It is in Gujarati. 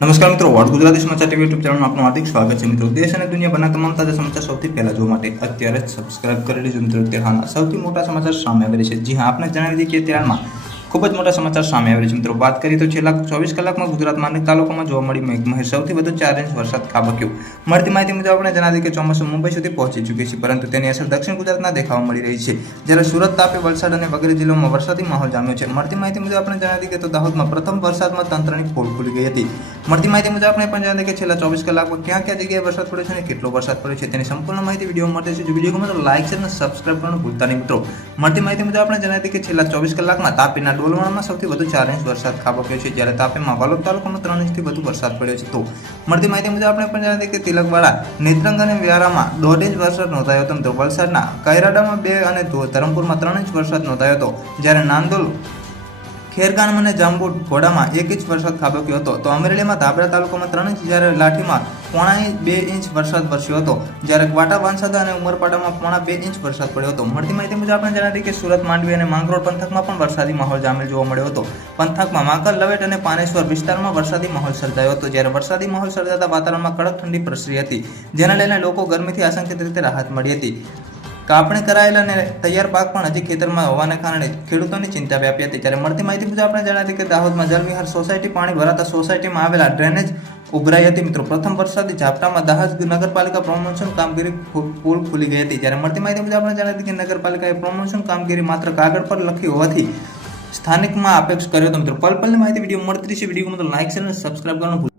નમસ્કાર મિત્રો વર્ડ ગુજરાતી સમાચાર ટીવી યુટ્યુબ ચેનલમાં આપનું હાર્દિક સ્વાગત છે. મિત્રો, દેશ અને દુનિયાભરના તમામ તાજા સમાચાર સૌથી પહેલા જોવા માટે અત્યારે જ સબસ્ક્રાઇબ કરી લેજો. મિત્રો તે હાલના સૌથી મોટા સમાચાર સામે આવી છે. જી હા આપણે જણાવી દઈએ કે અત્યારમાં ખૂબ જ મોટા સમાચાર સામે આવ્યા છે. મિત્રો, વાત કરીએ તો છેલ્લા ચોવીસ કલાકમાં ગુજરાતમાં અનેક તાલુકામાં જોવા મળી મેઘમહેર. સૌથી વધુ ચાર ઇંચ વરસાદ ખાબક્યો. મળતી માહિતી મુજબ આપણે જણાવી કે ચોમાસું મુંબઈ સુધી પહોંચી ચૂકી છે, પરંતુ તેની અસર દક્ષિણ ગુજરાતના દેખાવા મળી રહી છે. જ્યારે સુરત, તાપી, વલસાડ અને વગેરે જિલ્લાઓમાં વરસાદી માહોલ જામ્યો છે. મળતી માહિતી મુજબ આપણે જણાવી કે તો દાહોદમાં પ્રથમ વરસાદમાં તંત્રની પોલ ખુલી ગઈ હતી. મળતી માહિતી મુજબ આપણે પણ જણાવી કે છેલ્લા ચોવીસ કલાકમાં ક્યાં ક્યાં જગ્યાએ વરસાદ પડ્યો છે અને કેટલો વરસાદ પડ્યો છે તેની સંપૂર્ણ માહિતી વીડિયો મળશે જો વીડિયો ગમે તો લાઇક શેર અને સબસ્ક્રાઇબ કરવાનું ભૂલતા નહીં મિત્રો. મળતી માહિતી મુજબ આપણે જણાવી કે છેલ્લા ચોવીસ કલાકમાં તાપીના ડોલવણમાં સૌથી વધુ ચાર ઇંચ વરસાદ ખાબક્યો છે. જ્યારે તાપીમાં વાલોદ તાલુકામાં ત્રણ ઇંચથી વધુ વરસાદ પડ્યો છે. તો મળતી માહિતી મુજબ આપણે પણ જણાવી કે તિલકવાડા, નેત્રંગ અને વ્યારામાં દોઢ ઇંચ વરસાદ નોંધાયો હતો તો વલસાડના કૈરાડામાં બે અને ધરમપુરમાં ત્રણ ઇંચ વરસાદ નોંધાયો હતો. જ્યારે નાંદોલ ખેરગામ અને જાંબુ ઘોડામાં એક ઇંચ વરસાદ ખાબક્યો હતો. તો અમરેલીમાં ધાબરા તાલુકામાં ત્રણ ઇંચ, જ્યારે લાઠીમાં પોણા બે ઇંચ વરસાદ વરસ્યો હતો. જ્યારે ક્વાટા વાંસદા અને ઉમરપાડામાં પોણા બે ઇંચ વરસાદ પડ્યો હતો. મળતી માહિતી મુજબ આપણે જણાવી કે સુરત, માંડવી અને માંગરોળ પંથકમાં પણ વરસાદી માહોલ જામેલ જોવા મળ્યો હતો. પંથકમાં માંકર, લવેટ અને પાનેશ્વર વિસ્તારમાં વરસાદી માહોલ સર્જાયો હતો. જ્યારે વરસાદી માહોલ સર્જાતા વાતાવરણમાં કડક ઠંડી પ્રસરી હતી. જેના લઈને લોકો ગરમીથી આશંકિત રીતે રાહત મળી હતી. કાપણી કરાયેલા અને તૈયાર પાક પણ હજી ખેતરમાં હોવાને કારણે ખેડૂતોની ચિંતા વ્યાપી હતી. ત્યારે મળતી માહિતી મુજબ આપણે જણાવી કે દાહોદમાં જલવિહાર સોસાયટી, પાણી ભરાતા સોસાયટીમાં આવેલા ડ્રેનેજ ઉભરાઈ હતી. મિત્રો, પ્રથમ વરસાદી ઝાપટામાં દાહોદ નગરપાલિકા પ્રમોશન કામગીરી પૂલ ખુલી ગઈ હતી. જ્યારે મળતી માહિતી મુજબ આપણે જણાવી કે નગરપાલિકાએ પ્રમોશન કામગીરી માત્ર કાગળ પર લખી હોવાથી સ્થાનિકમાં અપેક્ષ કર્યો હતો. મિત્રો પલ પલની માહિતી વીડિયો મળતી છે. વીડિયો તો લાઇક અને સબસ્ક્રાઇબ કરવાનું